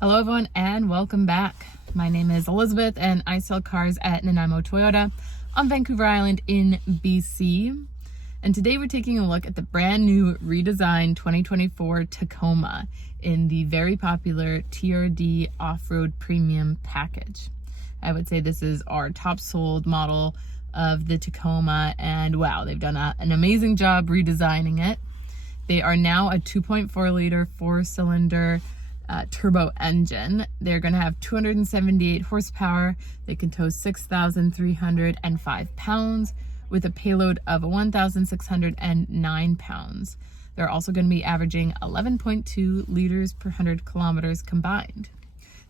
Hello everyone and welcome back. My name is Elizabeth and I sell cars at Nanaimo Toyota on Vancouver Island in BC. And today we're taking a look at the brand new redesigned 2024 Tacoma in the very popular TRD Off Road Premium package. I would say this is our top sold model of the Tacoma, and wow, they've done an amazing job redesigning it. They are now a 2.4 liter 4-cylinder turbo engine. They're going to have 278 horsepower. They can tow 6,305 pounds with a payload of 1,609 pounds. They're also going to be averaging 11.2 liters per 100 kilometers combined.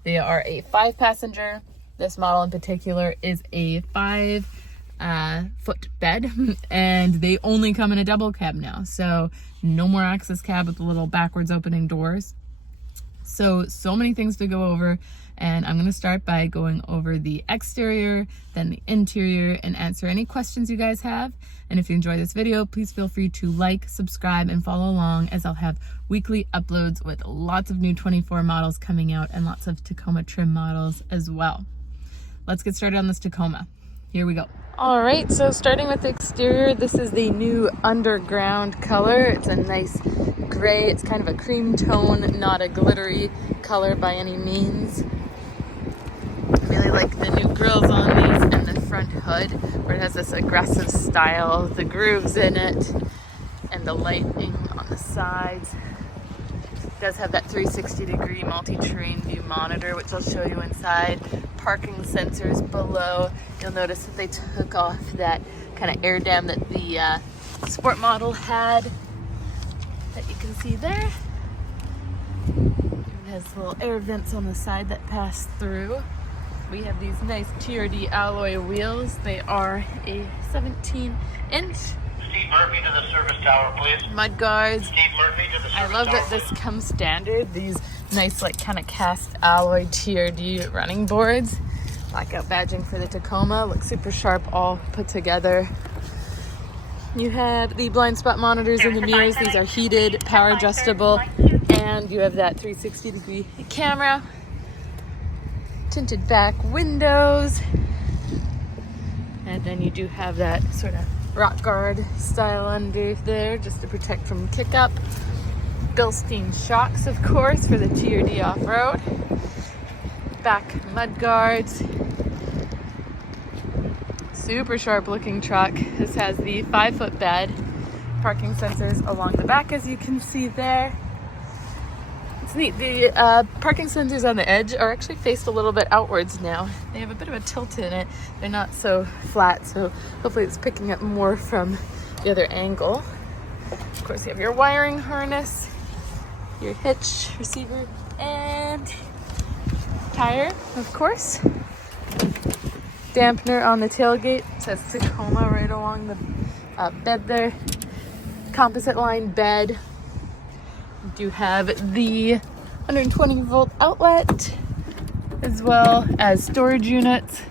They are a 5-passenger. This model in particular is a 5-foot bed, and they only come in a double cab now. So no more access cab with the little backwards opening doors. So many things to go over, and I'm going to start by going over the exterior, then the interior, and answer any questions you guys have. And if you enjoy this video, please feel free to like, subscribe, and follow along, as I'll have weekly uploads with lots of new 24 models coming out and lots of Tacoma trim models as well. Let's get started on this Tacoma. Here we go. All right, so starting with the exterior, this is the new underground color. It's a nice gray. It's kind of a cream tone, not a glittery color by any means. I really like the new grills on these and the front hood, where it has this aggressive style, the grooves in it, and the lighting on the sides. It does have that 360-degree multi-terrain view monitor, which I'll show you inside. Parking sensors below. You'll notice that they took off that kind of air dam that the Sport model had, that you can see there. It has little air vents on the side that pass through. We have these nice TRD alloy wheels. They are a 17-inch. Steve Murphy to the service tower, please. Mud guards. Steve Murphy to the service I love tower, that this please. comes standard. These nice, like, kind of cast alloy TRD running boards. Blackout badging for the Tacoma. Looks super sharp, all put together. You have the blind spot monitors in the mirrors. These are heated, power adjustable, and you have that 360-degree camera. Tinted back windows. And then you do have that sort of rock guard style under there, just to protect from kick up. Bilstein shocks, of course, for the TRD Off Road. Back mud guards. Super sharp looking truck. This has the 5-foot bed. Parking sensors along the back, as you can see there. It's neat. The parking sensors on the edge are actually faced a little bit outwards now. They have a bit of a tilt in it. They're not so flat, so hopefully it's picking up more from the other angle. Of course, you have your wiring harness, your hitch, receiver, and tire, of course. Dampener on the tailgate. It says Tacoma right along the bed there. Composite line bed. You do have the 120 volt outlet, as well as storage units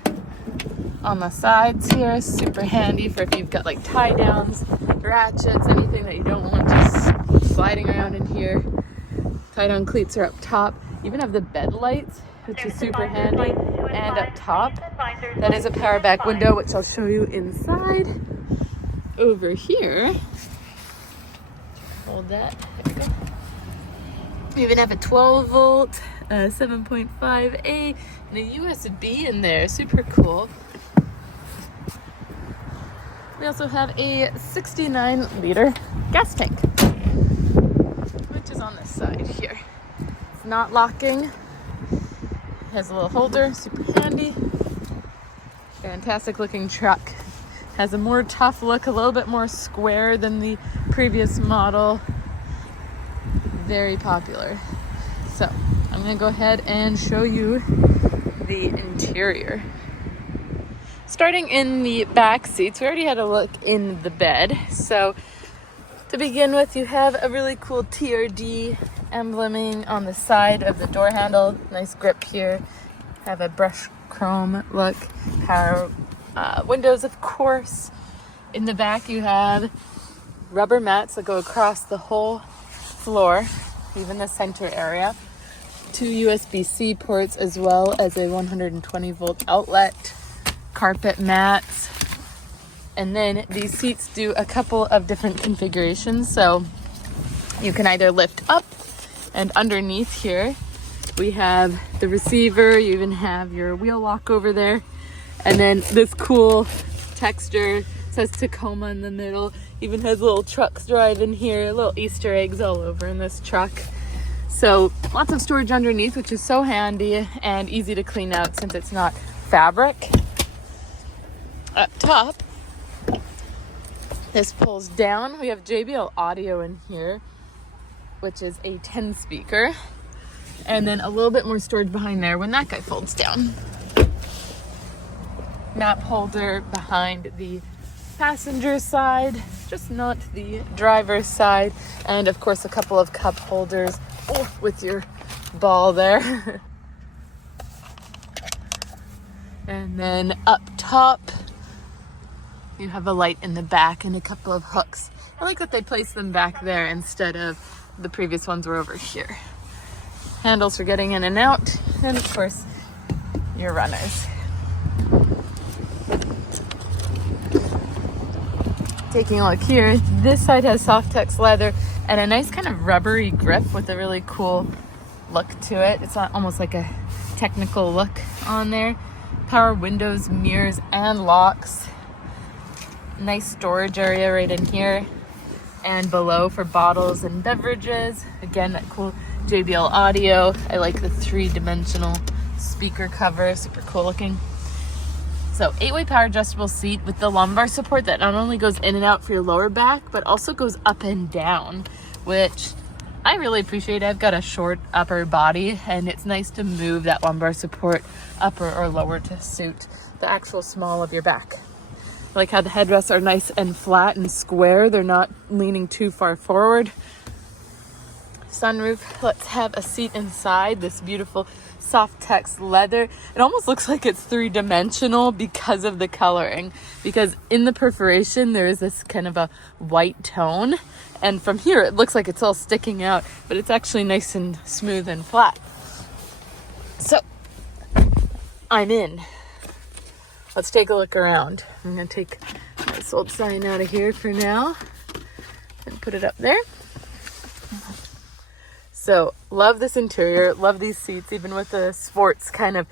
on the sides here. Super handy for if you've got like tie downs, ratchets, anything that you don't want just sliding around in here. Tie down cleats are up top. You even have the bed lights, which is super handy. And up top, that is a power back window, which I'll show you inside. Over here, hold that. There we go. You even have a 12 volt, 7.5A, and a USB in there. Super cool. We also have a 69-liter gas tank, which is on this side here. It's not locking. It has a little holder, super handy. Fantastic looking truck. Has a more tough look, a little bit more square than the previous model. Very popular. So I'm gonna go ahead and show you the interior. Starting in the back seats, we already had a look in the bed. So to begin with, you have a really cool TRD embleming on the side of the door handle. Nice grip here. Have a brushed chrome look. Power windows, of course. In the back, you have rubber mats that go across the whole floor, even the center area. 2 USB-C ports as well as a 120 volt outlet, carpet mats, and then these seats do a couple of different configurations. So you can either lift up, and underneath here we have the receiver. You even have your wheel lock over there, and then this cool texture says Tacoma in the middle. Even has little trucks driving here, little Easter eggs all over in this truck. So lots of storage underneath, which is so handy and easy to clean out since it's not fabric. Up top, this pulls down. We have JBL audio in here, which is a 10 speaker. And then a little bit more storage behind there when that guy folds down. Map holder behind the passenger side, just not the driver's side. And of course a couple of cup holders with your ball there. And then up top, you have a light in the back and a couple of hooks. I like that they placed them back there instead of the previous ones were over here. Handles for getting in and out, and of course, your runners. Taking a look here, this side has Softex leather and a nice kind of rubbery grip with a really cool look to it. It's almost like a technical look on there. Power windows, mirrors, and locks. Nice storage area right in here and below for bottles and beverages. Again, that cool JBL audio. I like the 3-dimensional speaker cover, super cool looking. So 8-way power adjustable seat with the lumbar support that not only goes in and out for your lower back, but also goes up and down, which I really appreciate. I've got a short upper body and it's nice to move that lumbar support upper or lower to suit the actual small of your back. I like how the headrests are nice and flat and square. They're not leaning too far forward. Sunroof, let's have a seat inside. This beautiful Softex leather. It almost looks like it's 3-dimensional because of the coloring, because in the perforation there is this kind of a white tone, and from here it looks like it's all sticking out, but it's actually nice and smooth and flat. So I'm in. Let's take a look around. I'm gonna take this old sign out of here for now and put it up there. So love this interior, love these seats, even with the sports kind of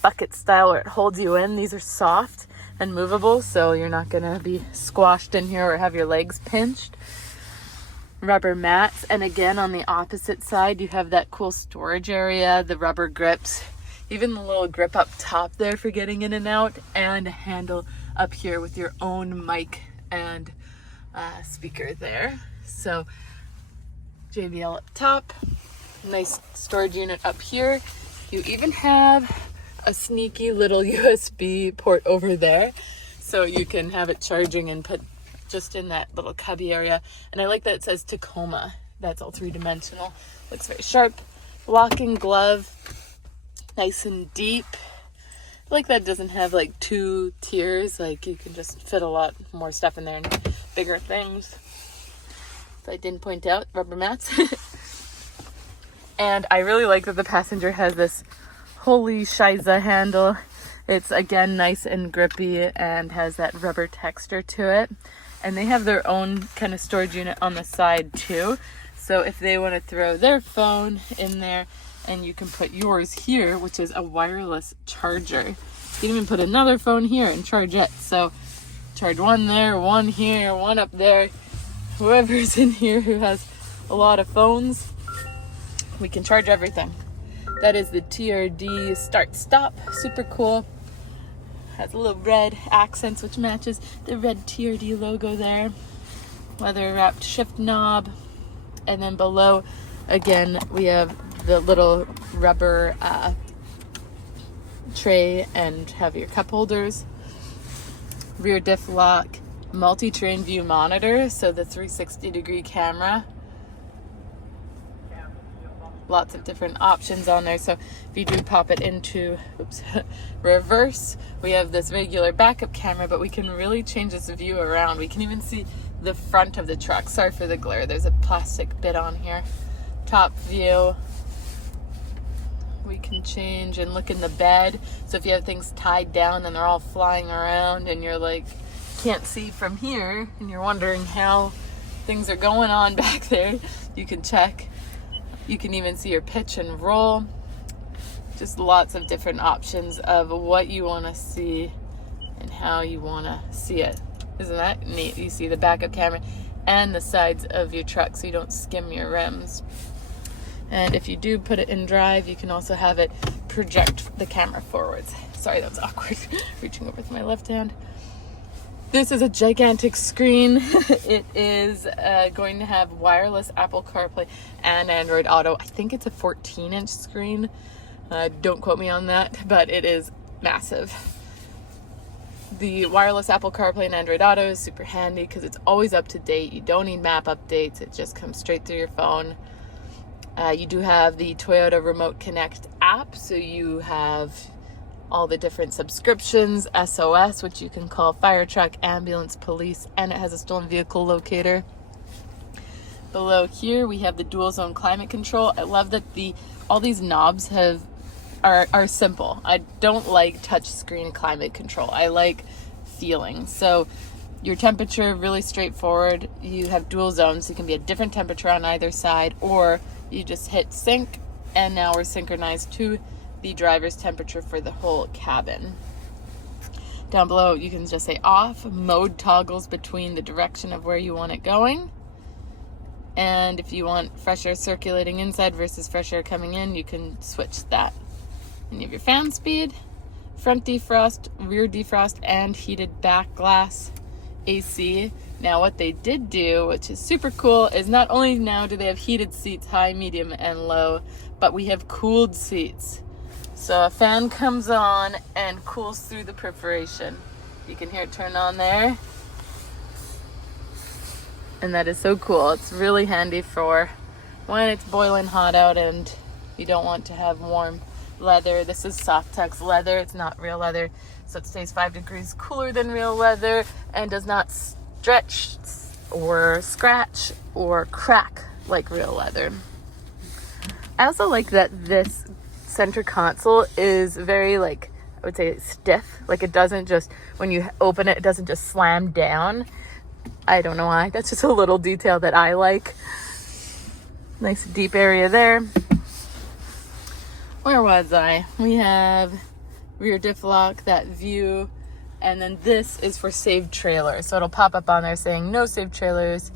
bucket style where it holds you in. These are soft and movable, so you're not gonna be squashed in here or have your legs pinched. Rubber mats, and again on the opposite side you have that cool storage area, the rubber grips, even the little grip up top there for getting in and out, and a handle up here with your own mic and speaker there. So JBL up top, nice storage unit up here. You even have a sneaky little USB port over there, so you can have it charging and put just in that little cubby area. And I like that it says Tacoma. That's all 3-dimensional. Looks very sharp. Walking glove, nice and deep. I like that it doesn't have like 2 tiers. Like you can just fit a lot more stuff in there and bigger things. If I didn't point out, rubber mats. And I really like that the passenger has this holy shiza handle. It's again nice and grippy and has that rubber texture to it. And they have their own kind of storage unit on the side too. So if they want to throw their phone in there, and you can put yours here, which is a wireless charger. You can even put another phone here and charge it. So charge one there, one here, one up there. Whoever's in here who has a lot of phones, we can charge everything. That is the TRD start stop, super cool. Has a little red accents which matches the red TRD logo there. Leather wrapped shift knob, and then below again we have the little rubber tray and have your cup holders. Rear diff lock, multi-terrain view monitor, so the 360-degree camera. Lots of different options on there. So if you do pop it into reverse, we have this regular backup camera, but we can really change this view around. We can even see the front of the truck. Sorry for the glare, there's a plastic bit on here. Top view, we can change and look in the bed. So if you have things tied down and they're all flying around and you're like, can't see from here and you're wondering how things are going on back there, you can check. You can even see your pitch and roll. Just lots of different options of what you want to see and how you want to see it. Isn't that neat? You see the backup camera and the sides of your truck so you don't skim your rims. And if you do put it in drive, you can also have it project the camera forwards. Sorry, that was awkward. Reaching over with my left hand. This is a gigantic screen. It is going to have wireless Apple CarPlay and Android Auto. I think it's a 14-inch screen. Don't quote me on that, but it is massive. The wireless Apple CarPlay and Android Auto is super handy because it's always up to date. You don't need map updates. It just comes straight through your phone. You do have the Toyota Remote Connect app, so you have all the different subscriptions, SOS, which you can call fire truck, ambulance, police, and it has a stolen vehicle locator. Below here, we have the dual zone climate control. I love that all these knobs are simple. I don't like touch screen climate control. I like feeling. So your temperature, really straightforward. You have dual zones, so it can be a different temperature on either side, or you just hit sync, and now we're synchronized to the driver's temperature for the whole cabin. Down below, you can just say off. Mode toggles between the direction of where you want it going. And if you want fresh air circulating inside versus fresh air coming in, you can switch that. And you have your fan speed, front defrost, rear defrost, and heated back glass AC. Now what they did do, which is super cool, is not only now do they have heated seats, high, medium, and low, but we have cooled seats. So a fan comes on and cools through the perforation. You can hear it turn on there. And that is so cool. It's really handy for when it's boiling hot out and you don't want to have warm leather. This is Softex leather. It's not real leather. So it stays 5 degrees cooler than real leather and does not stretch or scratch or crack like real leather. I also like that this center console is very, like, I would say stiff. Like, it doesn't just, when you open it, it doesn't just slam down. I don't know why. That's just a little detail that I like. Nice deep area there. Where was I? We have rear diff lock, that view, and then this is for saved trailers. So it'll pop up on there saying no saved trailers.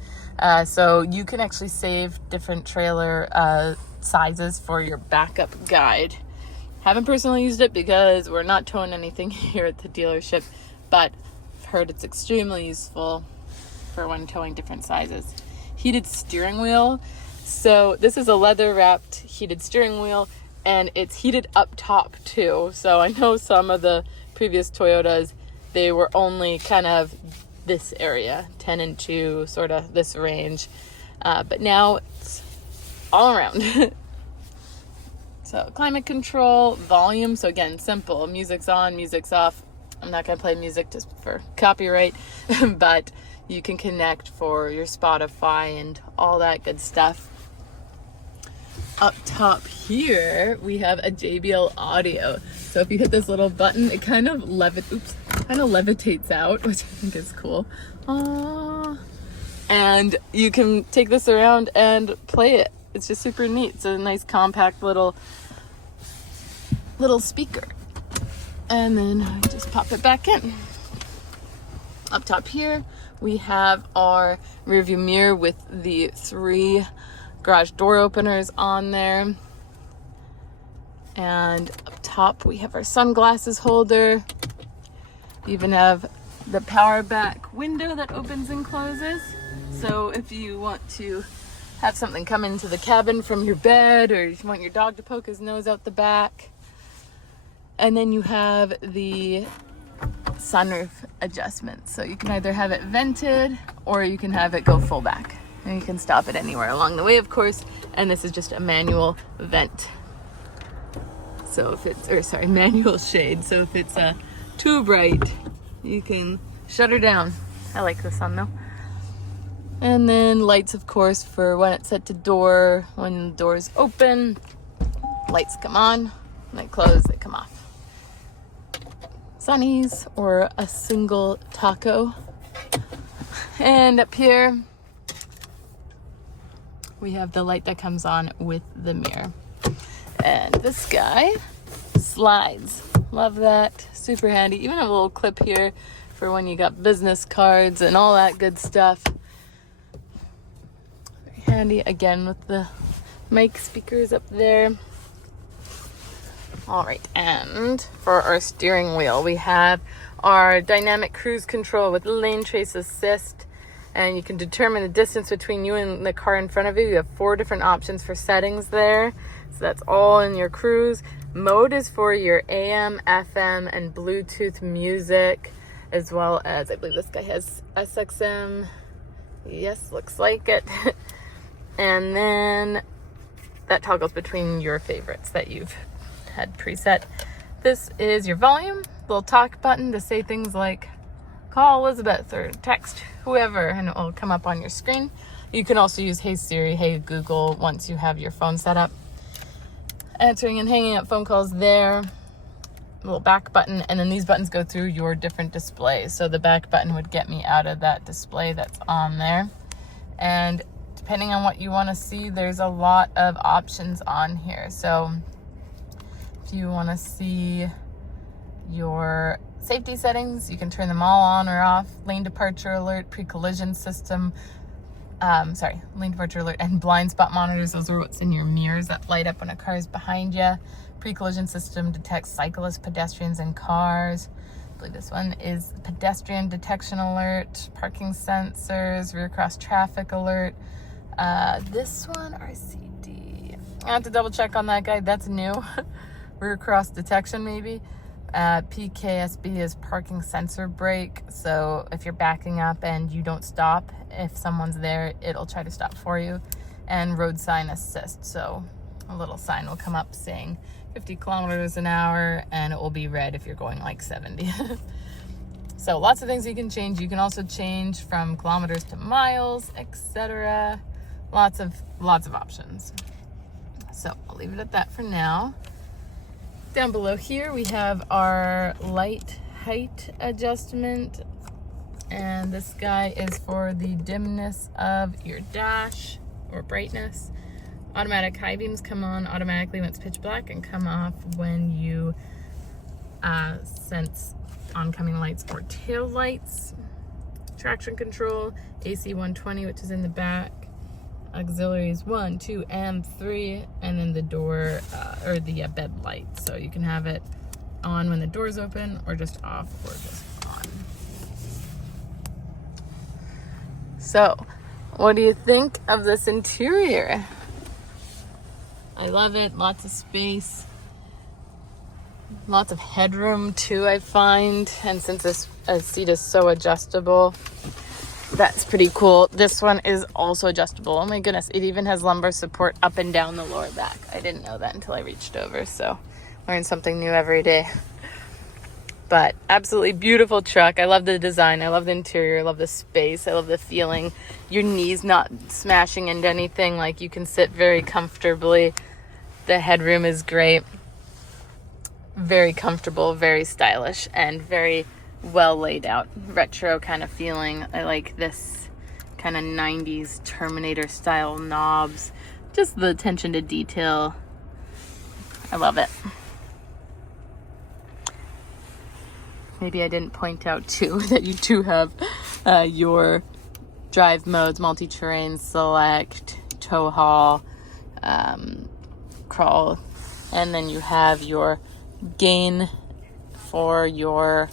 So you can actually save different trailer sizes for your backup guide. Haven't personally used it because we're not towing anything here at the dealership, but I've heard it's extremely useful for when towing different sizes. Heated steering wheel. So this is a leather wrapped heated steering wheel, and it's heated up top too. So I know some of the previous Toyotas, they were only kind of this area, 10 and 2, sort of this range. But now it's all around. So climate control, volume. So again, simple. Music's on, music's off. I'm not going to play music just for copyright, but you can connect for your Spotify and all that good stuff. Up top here, we have a JBL audio. So if you hit this little button, it kind of levitates out, which I think is cool. And you can take this around and play it. It's just super neat. It's a nice compact little speaker. And then I just pop it back in. Up top here, we have our rearview mirror with the 3 garage door openers on there. And up top, we have our sunglasses holder. We even have the power back window that opens and closes. So if you want to have something come into the cabin from your bed, or you want your dog to poke his nose out the back. And then you have the sunroof adjustment. So you can either have it vented or you can have it go full back. And you can stop it anywhere along the way, of course. And this is just a manual vent. So if it's, manual shade. So if it's too bright, you can shut her down. I like the sun though. And then lights, of course, for when it's set to door. When the door's open, lights come on. When I close, they come off. Sunnies or a single taco. And up here, we have the light that comes on with the mirror. And this guy slides. Love that. Super handy. Even have a little clip here for when you got business cards and all that good stuff. Very handy. Again with the mic speakers up there. All right, and for our steering wheel, we have our dynamic cruise control with lane trace assist, and you can determine the distance between you and the car in front of you. You have 4 different options for settings there, so that's all in your cruise. Mode is for your AM, FM, and Bluetooth music, as well as, I believe this guy has SXM. Yes, looks like it. And then that toggles between your favorites that you've had preset. This is your volume, little talk button to say things like call Elizabeth or text whoever, and it will come up on your screen. You can also use Hey Siri, Hey Google once you have your phone set up. Answering and hanging up phone calls there. Little back button, and then these buttons go through your different displays. So the back button would get me out of that display that's on there. And depending on what you want to see, there's a lot of options on here. So if you want to see your safety settings, you can turn them all on or off. Lane departure alert, pre-collision system, lane departure alert, and blind spot monitors. Those are what's in your mirrors that light up when a car is behind you. Pre-collision system detects cyclists, pedestrians, and cars. I believe this one is pedestrian detection alert, parking sensors, rear cross traffic alert. This one, RCD. I have to double check on that guy. That's new. Rear cross detection, maybe. PKSB is parking sensor brake. So if you're backing up and you don't stop, if someone's there, it'll try to stop for you. And road sign assist. So a little sign will come up saying 50 kilometers an hour, and it will be red if you're going like 70. So lots of things you can change. You can also change from kilometers to miles, etc. Lots of options. So I'll leave it at that for now. Down below here we have our light height adjustment, and this guy is for the dimness of your dash or brightness. Automatic high beams come on automatically when it's pitch black and come off when you sense oncoming lights or tail lights. Traction control, AC 120, which is in the back. Auxiliaries 1, 2, and 3, and then the door or the bed light. So you can have it on when the door's open, or just off, or just on. So, what do you think of this interior? I love it. Lots of space. Lots of headroom too, I find. And since this seat is so adjustable, that's pretty cool. This one is also adjustable. Oh my goodness, it even has lumbar support up and down the lower back. I didn't know that until I reached over, so learn something new every day. But absolutely beautiful truck. I love the design. I love the interior. I love the space. I love the feeling. Your knees not smashing into anything. Like, you can sit very comfortably. The headroom is great. Very comfortable, very stylish, and very well laid out. Retro kind of feeling. I like this kind of 90s Terminator style knobs. Just the attention to detail. I love it. Maybe I didn't point out too that you do have your drive modes: multi-terrain, select, tow haul, crawl, and then you have your gain for your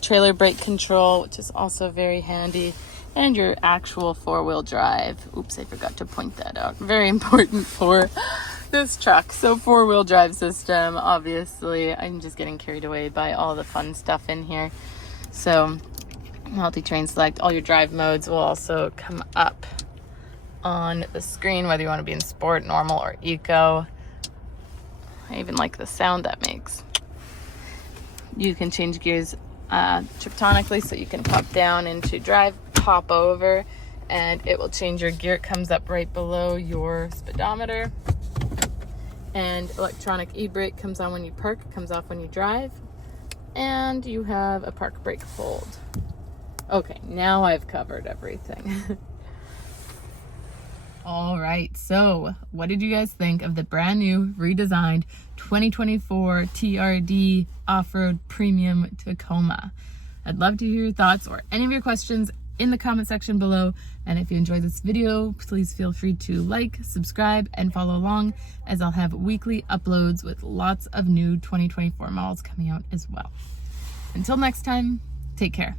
trailer brake control, which is also very handy, and your actual four-wheel drive. Oops, I forgot to point that out. Very important for this truck. So four-wheel drive system, obviously. I'm just getting carried away by all the fun stuff in here. So multi-terrain select, all your drive modes will also come up on the screen, whether you want to be in sport, normal, or eco. I even like the sound that makes. You can change gears triptonically, so you can pop down into drive, pop over, and it will change your gear. It comes up right below your speedometer. And electronic e-brake comes on when you park, comes off when you drive. And you have a park brake hold. Okay, now I've covered everything. All right, so what did you guys think of the brand new redesigned 2024 TRD Off Road Premium Tacoma? I'd love to hear your thoughts or any of your questions in the comment section below. And if you enjoyed this video, please feel free to like, subscribe, and follow along, as I'll have weekly uploads with lots of new 2024 models coming out as well. Until next time, take care.